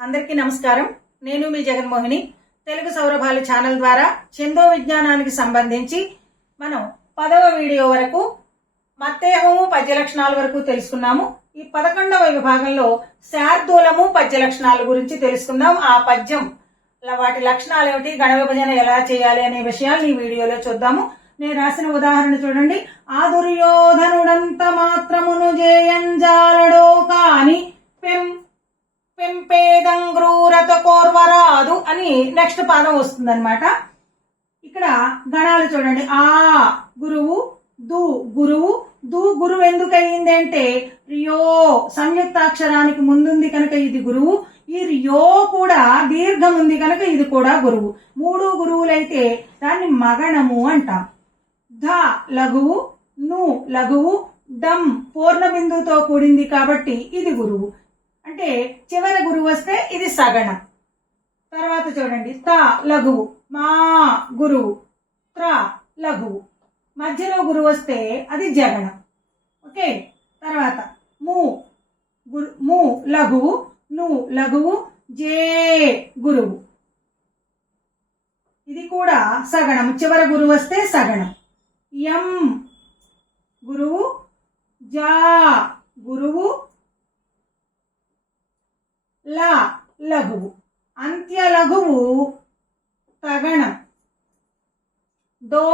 అందరికీ నమస్కారం. నేను మీ జగన్మోహిని. తెలుగు సౌరభాలు ఛానల్ ద్వారా చందో విజ్ఞానానికి సంబంధించి మనం పదవ వీడియో వరకు మత్తేహము పద్య లక్షణాల వరకు తెలుసుకున్నాము. ఈ పదకొండవ విభాగంలో శార్దూలము పద్య లక్షణాల గురించి తెలుసుకుందాం. ఆ పద్యం వాటి లక్షణాలు ఏమిటి గణ విభజన ఎలా చేయాలి అనే విషయాలు ఈ వీడియోలో చూద్దాము. నేను రాసిన ఉదాహరణ చూడండి. ఆ దుర్యోధనుడంత మాత్రమును జేయంజాలడో కాని పెం పెంపేదంగ్రూరత కోర్వరాదు అని నెక్స్ట్ పాదం వస్తుందన్నమాట. ఇక్కడ గణాలు చూడండి. ఆ గురువు దు గురువు దు గురువు ఎందుకు అయ్యింది అంటే రియో సంయుక్తాక్షరానికి ముందుంది కనుక ఇది గురువు. ఈ రియో కూడా దీర్ఘం ఉంది కనుక ఇది కూడా గురువు. మూడు గురువులైతే దాన్ని మగణము అంటాం. ధ లఘువు ను లఘువు దమ్ పూర్ణ కూడింది కాబట్టి ఇది గురువు. అంటే చివర గురువు వస్తే ఇది సగణం. తర్వాత చూడండి త లఘువు. మా గురువు. త్ర లఘువు. మధ్యలో గురువు వస్తే అది జగణం. ఓకే? తర్వాత ము గురు ము లఘువు ను లఘువు జే గురువు. ఇది కూడా సగణం. చివర గురువు వస్తే సగణం. ఎం గురువు జా గురువు లా లఘువు. అంత్య లఘువు తగణం. దో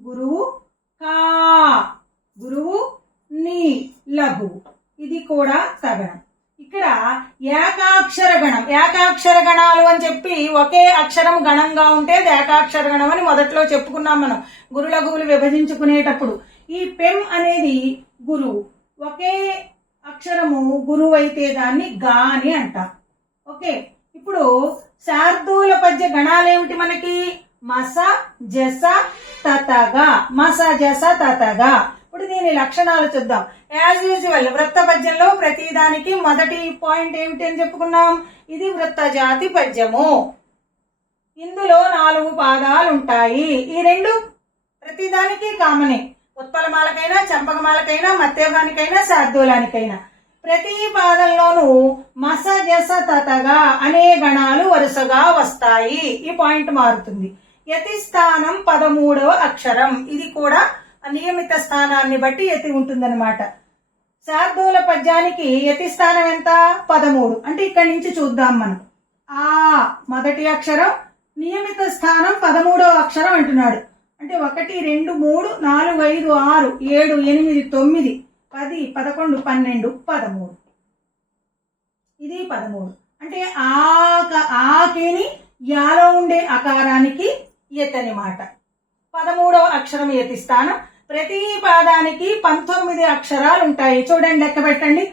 గురువు. కా గురువు. నీ లఘువు. ఇది కూడా తగణం. ఇక్కడ ఏకాక్షర గణం. ఏకాక్షర గణాలు అని చెప్పి ఒకే అక్షరం గణంగా ఉంటే అది ఏకాక్షర గణం అని మొదట్లో చెప్పుకున్నాం మనం. గురు లఘువులు విభజించుకునేటప్పుడు. ఈ పెం అనేది గురువు. ఒకే అక్షరము గురువు అయితే దాన్ని గా అని అంట. ఓకే ఇప్పుడు శార్దూల పద్య గణాలేమిటి మనకి? మస జస తతగా. మస జస తతగా. ఇప్పుడు దీని లక్షణాలు చూద్దాం. యాజ్ యూజువల్ వృత్త పద్యంలో ప్రతి దానికి మొదటి పాయింట్ ఏమిటి అని చెప్పుకున్నాం? ఇది వృత్త జాతి పద్యము. ఇందులో నాలుగు పాదాలు ఉంటాయి ఈ రెండు ప్రతిదానికి కామనే. ఉత్పలమాలకైనా చంపకమాలకైనా మత్స్యభానికైనా శార్దూలానికైనా. ప్రతి పాదంలోనూ మస జస తతగా అనే గణాలు వరుసగా వస్తాయి. ఈ పాయింట్ మారుతుంది. యతి స్థానం పదమూడవ అక్షరం. ఇది కూడా నియమిత స్థానాన్ని బట్టి యతి ఉంటుందన్నమాట. శార్దూల పద్యానికి యతి స్థానం ఎంత? పదమూడు. అంటే ఇక్కడి నుంచి చూద్దాం మనం. ఆ మొదటి అక్షరం నియమిత స్థానం పదమూడవ అక్షరం అంటున్నాడు. అంటే ఒకటి రెండు మూడు నాలుగు ఐదు ఆరు ఏడు ఎనిమిది తొమ్మిది పది పదకొండు పన్నెండు పదమూడు. ఇది పదమూడు. అంటే ఆక ఆకేని యాలో ఉండే అకారానికి ఎత్తని మాట. పదమూడవ అక్షరం ఎతిస్తాను ప్రతి పాదానికి పంతొమ్మిది అక్షరాలు ఉంటాయి. చూడండి లెక్క పెట్టండి.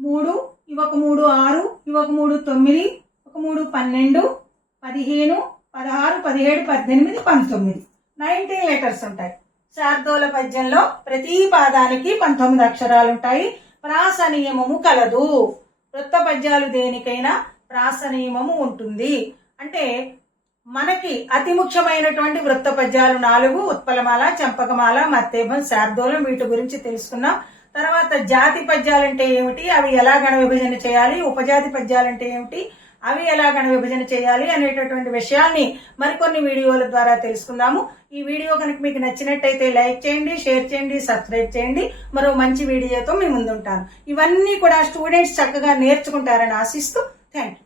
మూడు ఇవొక మూడు ఆరు ఇవొక మూడు తొమ్మిది ఒక మూడు పన్నెండు పదిహేను పదహారు పదిహేడు పద్దెనిమిది పంతొమ్మిది. నైన్టీన్ లెటర్స్ ఉంటాయి. శార్దోల పద్యంలో ప్రతి పాదానికి పంతొమ్మిది అక్షరాలు ఉంటాయి ప్రాస నియమము కలదు. వృత్త పద్యాలు దేనికైనా ప్రాస నియమము ఉంటుంది. అంటే మనకి అతి ముఖ్యమైనటువంటి వృత్త పద్యాలు నాలుగు ఉత్పలమాల చంపకమాల మత్తేభం శార్దోలం వీటి గురించి తెలుసుకున్నాం. తర్వాత జాతి పద్యాలంటే ఏమిటి? అవి ఎలా గణ విభజన చేయాలి? ఉపజాతి పద్యాలంటే ఏమిటి? అవి ఎలా గణ విభజన చేయాలి అనేటటువంటి విషయాన్ని మరికొన్ని వీడియోల ద్వారా తెలుసుకుందాము. ఈ వీడియో కనుక మీకు నచ్చినట్టయితే లైక్ చేయండి షేర్ చేయండి సబ్స్క్రైబ్ చేయండి. మరో మంచి వీడియోతో మీ ముందుంటాను. ఇవన్నీ కూడా స్టూడెంట్స్ చక్కగా నేర్చుకుంటారని ఆశిస్తూ థ్యాంక్ యూ